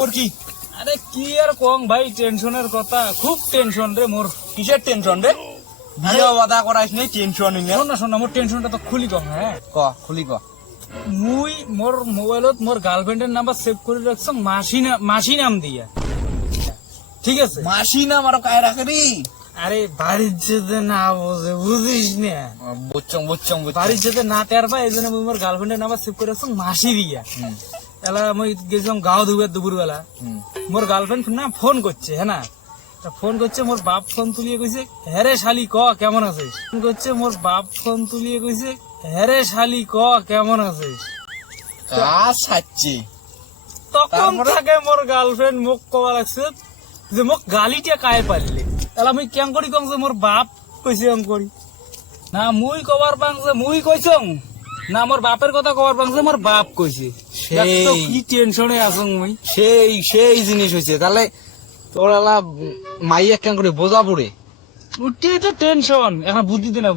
তোর কি? আরে কি আর কম ভাই, টেনশনের কথা, খুব টেনশন রে মোর। কিসের টেনশন রে? বিয়ে বাদা করাইস নি টেনশন নিলে। শোন না মোর টেনশনটা তো খুলি কম। হ্যাঁ খুলি ক। মুই মোর মোবাইলত মোর গার্লফ্রেন্ডের নাম্বার সেভ করে রাখছং মাসি নাম দিয়া, ঠিক আছে? মাসি নাম আরো কায় রাখে রে? আরে বাড়ির যেতে না বোঝে, বুঝিস না? বুঝছং বাড়ির যেতে না টের পাই, এই জন্য মুই মোর গার্লফ্রেন্ডের নাম্বার সেভ করে রাখছং মাসি দিয়া। এলা মুই গেছিলাম গাঁও ধুবার দুপুর বেলা, মোর গার্লফ্রেন্ড না ফোন করছে। হ্যাঁ না, ফোন করছে, মোর বাপ ফোন তুলিয়ে কইছে, হ্যাঁ রে শালি ক কেমন আছিস? ফোন করছে, মোর বাপ ফোন তুলিয়ে কইছে, হ্যাঁ রে শালি ক কেমন আছিস? সাচ্ছি তখন থাকে মোর গার্লফ্রেন্ড মোক কবা লাগছে যে মোক গালিটা কায় পারলে। তাহলে আমি কেম করি কম যে মোর বাপ কইছে এম করি না, মুই কবার পাং যে মুই কইছং না, মোর বাপের কথা কবার পাং যে মোর বাপ কইছে। তো কি টেনশনে আছং মুই। সেই জিনিস হয়েছে। তাহলে তোর এলা মাইয়া কেন করে বোঝা পড়ে? উঠতেই তো টেনশন, এখন বুদ্ধি দে না।